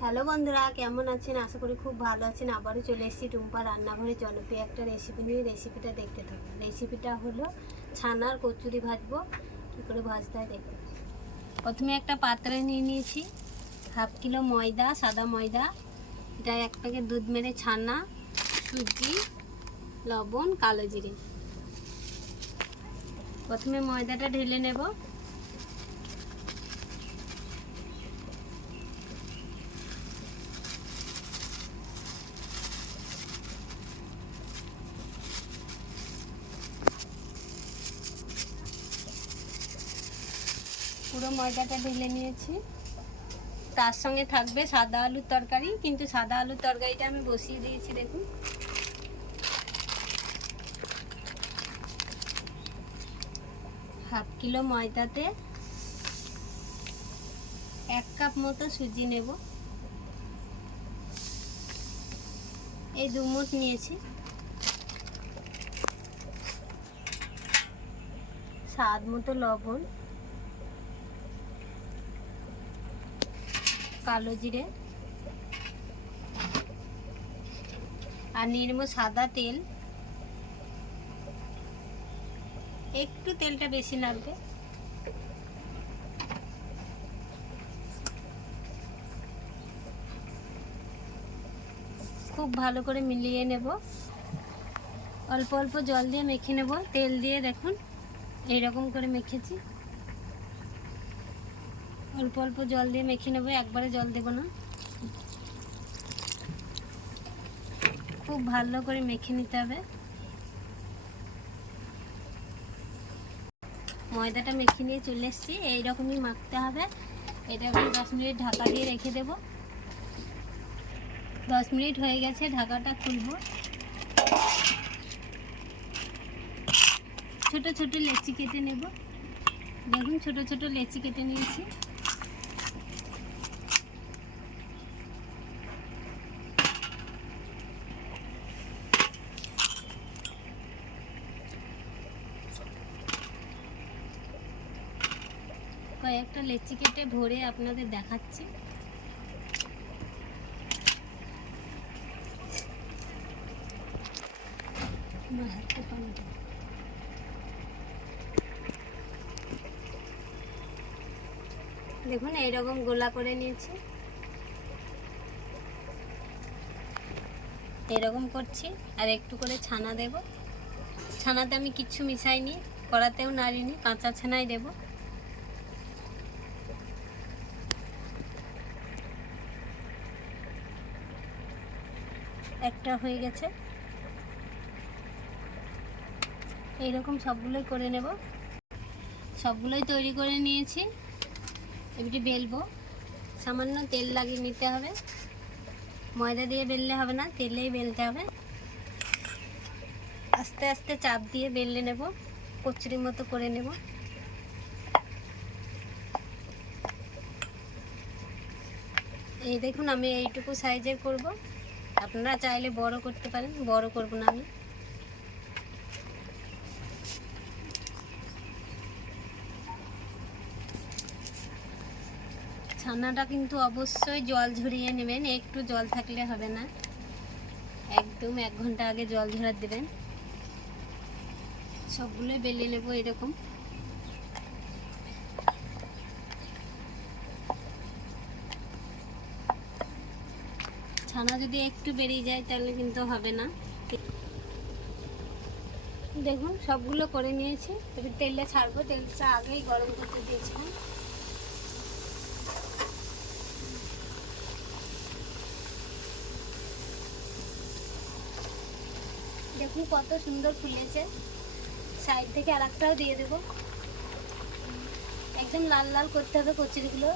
Hello বন্ধুরা, কেমন আছেন? আশা করি খুব ভালো আছেন। আবারও চলে এসেছি টুম্পা রান্নাঘরে। জনপ্রিয় একটা রেসিপি নিয়ে রেসিপিটা দেখতে থাকুন। রেসিপিটা হলো ছানার কচুরি ভাজবো। কী করে ভাজতে হয় দেখতে প্রথমে একটা পাত্রে নিয়ে নিয়েছি। হাফ কিলো ময়দা, সাদা ময়দা। এটা এক প্যাকেট দুধ মেরে ছানা, সুজি, লবণ, কালো জিরে। প্রথমে ময়দাটা ঢেলে নেব। পুরো ময়দাটা ঢেলে নিয়েছি। তার সঙ্গে থাকবে সাদা আলুর তরকারি, কিন্তু সাদা আলুর তরকারিটা আমি বসিয়ে দিয়েছি, দেখুন। হাফ কিলো ময়দাতে এক কাপ মতো সুজি নেব। এই দু মুঠ নিয়েছি। স্বাদ মতো লবণ। কালো জিরে আর নিয়ে সাদা তেল। একটু তেলটা বেশি লাগবে। খুব ভালো করে মিলিয়ে নেব। অল্প অল্প জল দিয়ে মেখে নেব। তেল দিয়ে দেখুন, এইরকম করে মেখেছি। অল্প অল্প জল দিয়ে মেখে নেব, একবারে জল দেবো না। খুব ভালো করে মেখে নিতে হবে। ময়দাটা মেখে নিয়ে চলে এসেছি, এইরকমই মাখতে হবে। এটাকে দশ মিনিট ঢাকা দিয়ে রেখে দেব। দশ মিনিট হয়ে গেছে, ঢাকাটা খুলবো। ছোট ছোট লেচি কেটে নেব। দেখুন, ছোট ছোট লেচি কেটে নিয়েছি। কয়েকটা লেচি কেটে ভরে আপনাদের দেখাচ্ছি। দেখুন, এইরকম গোলা করে নিয়েছি। এরকম করছি, আর একটু করে ছানা দেব। ছানাতে আমি কিচ্ছু মিশাইনি, কড়াতেও নাড়িনি, কাঁচা ছানাই দেবো। একটা হয়ে গেছে। এইরকম সবগুলোই করে নেব। সবগুলোই তৈরি করে নিয়েছি। এবারে বেলবো। সামান্য তেল লাগিয়ে নিতে হবে। ময়দা দিয়ে বেললে হবে না, তেলেই বেলতে হবে। আস্তে আস্তে চাপ দিয়ে বেললে নেব। কচুরি মতো করে নেব। এই দেখুন, আমি এইটুকু সাইজের করব। আপনারা চাইলে বড় করতে পারেন, বড় করব না আমি। ছানাটা কিন্তু অবশ্যই জল ঝরিয়ে নেবেন, একটু জল থাকলে হবে না। একদম এক ঘণ্টা আগে জল ঝরা দেবেন। সবগুলোই বেলে নেব এরকম। ছানা যদি একটু বেরিয়ে যায়, তাহলে কিন্তু হবে না। দেখুন, সবগুলো করে নিয়েছি। এবার তেলটা ছাড়বো। তেলটা আগেই গরম করতে দিয়েছিলাম। দেখুন, কত সুন্দর ফুলেছে। সাইড থেকে আর দিয়ে দেবো। একদম লাল লাল করতে হবে কচুরিগুলো।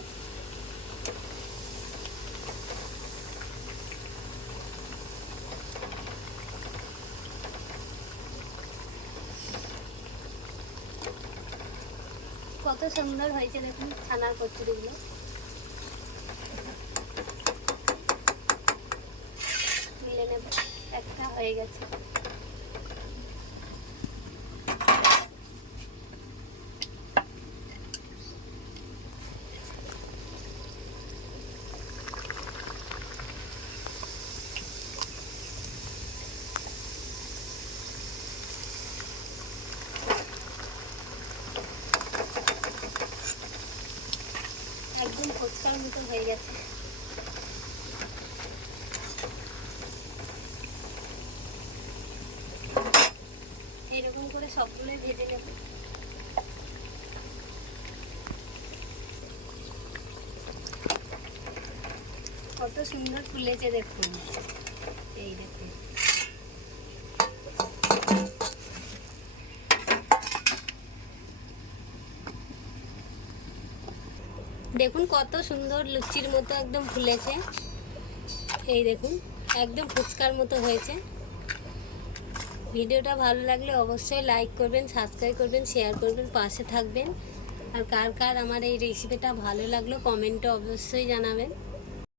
কত সুন্দর হয়েছে দেখুন ছানার কচুরিগুলো। মিলে নেব একটা হয়ে গেছে একদম ফুচকার মতো হয়ে গেছে এরকম করে সবগুলোই ভেজে নেব। কত সুন্দর ফুলেছে দেখুন। এই দেখুন। দেখুন কত সুন্দর লুচির মতো একদম ফুলেছে। এই দেখুন, একদম ফুচকার মতো হয়েছে। ভিডিওটা ভালো লাগলে অবশ্যই লাইক করবেন সাবস্ক্রাইব করবেন শেয়ার করবেন, পাশে থাকবেন। আর কার কার আমার এই রেসিপিটা ভালো লাগল কমেন্টে অবশ্যই জানাবেন।